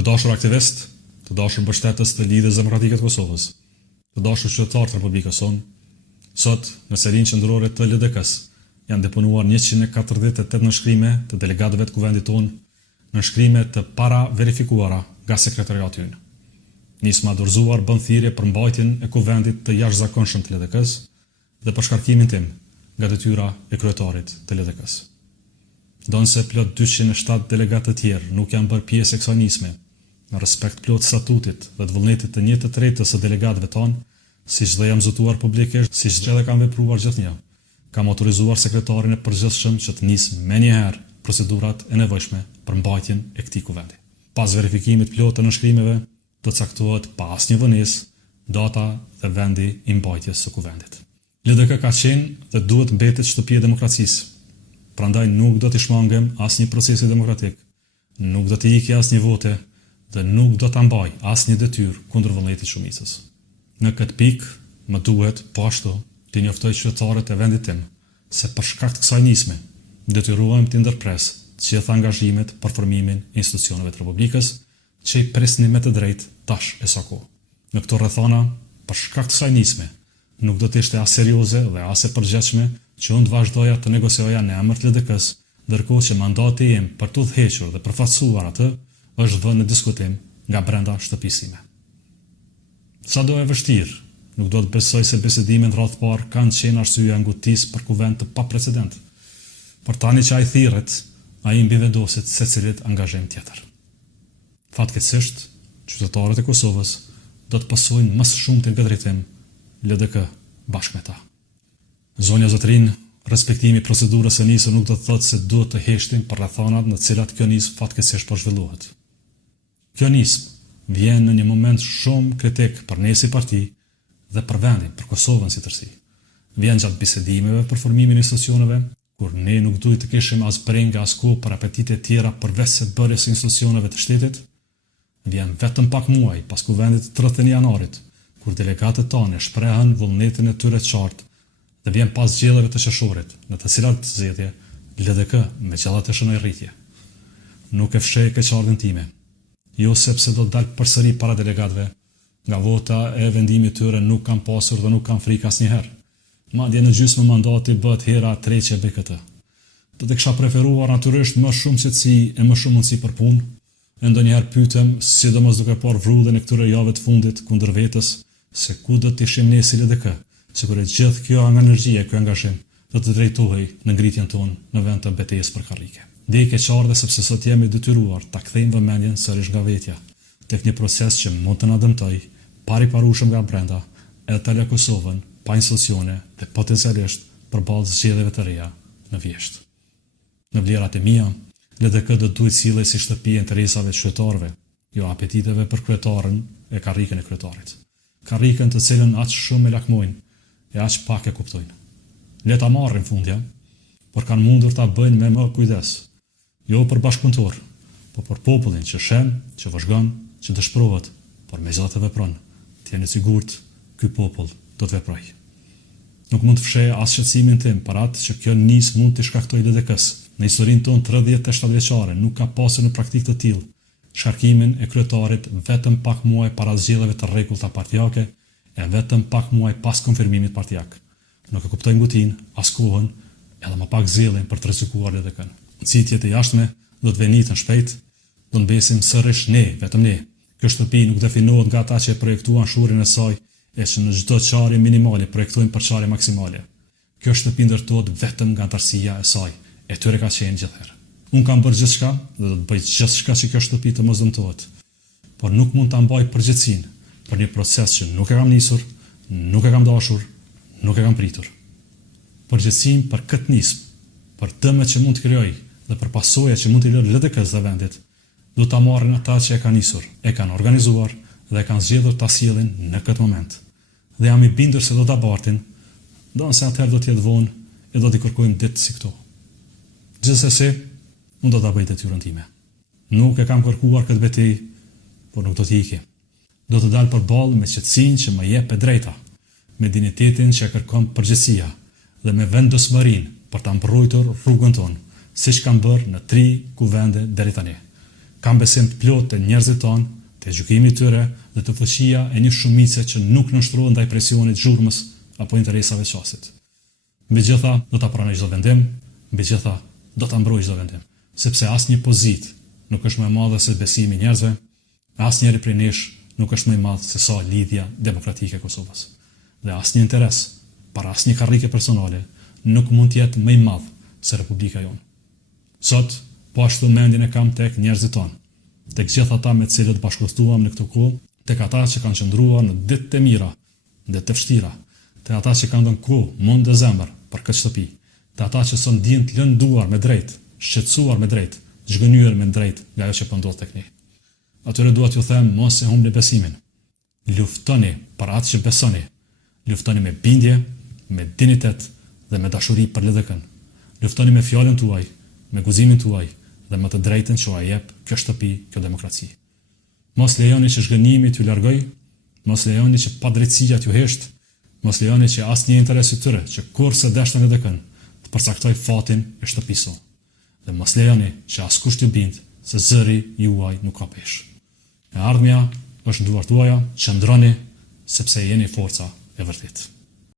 Të dashur aktivist, të dashur mbështetës të Lidhjes Demokratike të Kosovës, të dashur qytetar të Republikës sonë, sot në serinë qendrore të LDK-s janë deponuar 148 nënshkrime të delegatëve të kuvendit tonë, nënshkrime të para verifikuara nga sekretariati ynë. Nisma dorëzuar bën thirrje për mbajtjen e kuvendit të jashtëzakonshëm të LDK-s dhe për shkarkimin tim nga detyra e kryetarit të LDK-s. Donse plot 207 delegatë të tjerë nuk janë bërë pjesë e kësaj nisme, në respekt plot statutit dhe të vullnetit të 1/3 së delegatëve tonë, siç dhe jam zotuar publikisht, siç edhe kam vepruar gjithnjë, kam autorizuar sekretarin e përgjithshëm që të nisë menjëherë procedurat e nevojshme për mbajtjen e këtij kuvendi. Pas verifikimit plot të nënshkrimeve, do caktohet pa asnjë vonesë data dhe vendi i mbajtjes së kuvendit. LDK ka qenë dhe duhet mbetet shtëpi e demokracisë. Prandaj nuk do t'i shmangem asnjë procesi demokratik, nuk do t'i ikë asnjë vote dhe nuk do ta mbaj asnjë detyrë kundër vullnetit të shumicës. Në këtë pikë, më duhet po ashtu të njoftoj qytetarët e vendit tim se për shkak të kësaj nisme detyrohem të ndërpres të gjitha angazhimet për formimin e institucioneve të Republikës që i presni me të drejtë tash e sa kohë. Në këto rrethana, për shkak të kësaj nisme, nuk do të ishte as serioze dhe as e përgjithshme që unë të vazhdoja të negocioja në emër të LDK-s, ndërkohë që mandati im për të udhëhequr dhe përfaqësuar atë është vënë në diskutim nga brenda shtëpisë time. Sado e vështirë, nuk do të besoj se besedimet rreth parë kanë qenë arsyeja e ngutisë për kuvend të paprecedent. Por tani që ai thirret, ai mbivendoset secilit angazhim tjetër. Fatkeqësisht, qytetarët e Kosovës do të pasojnë më së shumti në këtë drejtim, LDK bashkë me ta. Zonja Zotrin, respektimi i procedurës së nisë nuk do të thotë se duhet të heshtim për rrethanat në të cilat kjo nisë fatkeqësisht po zhvillohet. Kjo nisë vjen në një moment shumë kritik për ne si parti dhe për vendin, për Kosovën si tërësi. Vjen gjatë bisedimeve për formimin e institucioneve, kur ne nuk duhet të kishim as brengë as kohë për apetite tjera përveç se bërjes së institucioneve të shtetit. Vjen vetëm pak muaj pas kuvendit të 30 janarit, kur delegatët tonë shprehën vullnetin e tyre të qartë, dhe vjen pas zgjedhjeve të qershorit, në të cilat zgjedhje LDK me qellat e shënoi rritje. Nuk e fshej keqardhjen time, jo sepse do të dal përsëri para delegatëve, nga vota e vendimit tyre nuk kam pasur dhe nuk kam frikë asnjëherë. Madje në gjysmë mandati bëhet hera e tretë që bëj këtë. Do të kisha preferuar natyrisht më shumë qetësi e më shumë mundësi për punë. E ndonjëherë pyetem, sidomos duke parë vrudhën e këtyre javëve të fundit kundër vetës, se ku do të ishim ne si LDK, sigurisht gjithë kjo energji, kjo angazhim do të drejtohej në ngritjen tonë në vend të betejës për karrike. Dhe i keqardhë sepse sot jemi detyruar ta kthejmë vëmendjen sërish nga vetja tek një proces që mund të na dëmtojë pariparueshëm nga brenda, edhe të lë Kosovën pa institucione dhe potencialisht përballë zgjedhjeve të reja në vjesht. Në vlerat e mia, LDK do duhet sillej si shtëpi e interesave të qytetarëve, jo apetiteve për kryetarin e karrikën e kryetarit. Karrikën të cilën aq shumë e lakmojnë e aq pak e kuptojnë. Le ta marrin fundja, por kanë mundur ta bëjnë me më kujdes, jo për bashkëpunëtor, por për popullin që shen, që vëzhgon, që dëshpërohet, por me gjithë të vepron. Të jeni sigurt, ky popull do të veprojë. Nuk mund të fshej as shqetësimin tim për atë që kjo nisë mund të shkaktojë LDK-s. Në historinë tonë 37 vjeçare nuk ka pasur në praktikë të tillë shkarkimin e kryetarit vetëm pak muaj para zgjedhjeve të rregullta partijake e vetëm pak muaj pas konfirmimit partijak. Nuk e kuptoj ngutin, as kohën, edhe më pak zellin për të rrezikuar LDK-n. Citjet e jashtme do të venitën shpejt, do të besim sërish ne, vetëm ne. Kjo shtëpi nuk definohet nga ata që projektuan shurin e saj e që në çdo çarje minimale projektojnë për çarje maksimale. Kjo shtëpi ndërtohet vetëm nga antarësia e saj, e tyre ka qenë gjithherë. Unë kam bërë gjithçka dhe do të bëj gjithçka që kjo shtëpi të mos dëmtohet, por nuk mund ta mbaj përgjegjësinë për një proces që nuk e kam nisur, nuk e kam dashur, nuk e kam pritur. Përgjegjësinë për këtë nismë, për dëmet që mund të krijojë dhe për pasojat që mund të lërë LDK-s dhe vendit, do ta marrin ata që e kanë nisur, e kanë organizuar dhe e kanë zgjedhur ta sjellin në këtë moment. Dhe jam i bindur se do ta bartin, ndonse atëherë do të jetë vonë e do t'i kërkojnë ditë si këto. Gjithsesi, unë do ta bëj detyrën time. Nuk e kam kërkuar këtë betejë, por nuk do të iki. Do të dal përballë me qetësinë që më jep e drejta, me dinjitetin që e kërkon përgjegjësia dhe me vendosmërinë për ta mbrojtur rrugën tonë, siç kam bërë në 3 kuvende deri tani. kam besim të plotë të njerëzit tonë, të gjykimit tyre dhe të fuqia e një shumice që nuk nënshtrohet ndaj presionit, zhurmës apo interesave të çastit. Megjithatë, do ta pranoj çdo vendim, megjithatë, do ta mbroj çdo vendim, sepse asnjë pozitë nuk është më e madhe se besimi i njerëzve, asnjëri prej nesh nuk është më i madh se sa lidhja demokratike e Kosovës. Dhe asnjë interes para asnjë karrike personale nuk mund të jetë më i madh se Republika jonë. Sot, po ashtu mendjen e kam tek njerëzit tonë, tek gjithë ata me të cilët bashkëstuam në këtë kohë, tek ata që kanë qëndruar në ditët e mira, dhe të vështira, tek ata që kanë dhënë kohë, mund dhe zemër për këtë shtëpi, tek ata që son dinë të lënduar me drejt, shqetësuar me drejt, zhgënyer me drejt nga ajo që po ndodh tek ne. Atyre dua t'ju them mos e humbni besimin. Luftoni për atë që besoni. Luftoni me bindje, me dinitet dhe me dashuri për LDK-n. Luftoni me fjalën tuaj, me guximin tuaj dhe me të drejtën që ua jep kjo shtëpi, kjo demokraci. Mos lejoni që zhgënjimi t'ju largoj, mos lejoni që padrejtësia t'ju hesht, mos lejoni që asnjë interes i tyre që kurse dashnë LDK-n të përcaktoj fatin e shtëpisë. Dhe mos lejoni që askush t'ju bind se zëri juaj nuk ka peshë. E ardhmja është në duart tuaja, qëndroni sepse jeni forca e vërtetë.